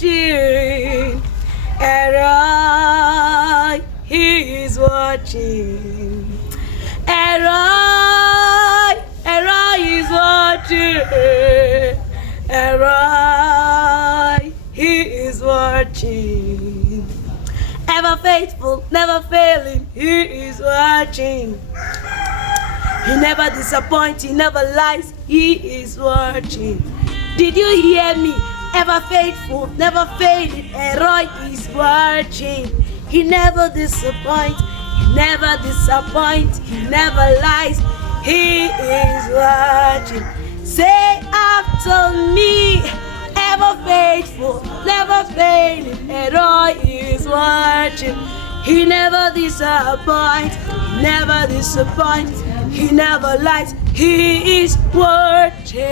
watching. Eroi, he is watching. Eroi is watching. Eroi, he is watching. Ever faithful, never failing, he is watching. He never disappoints, he never lies, he is watching. Did you hear me? Ever faithful, never failing, Eroi is watching. He never disappoints, he never disappoints, he never lies, he is watching. Say after me, ever faithful, never failing, Eroi is watching. He never disappoints, he never disappoints, he never lies, he is watching.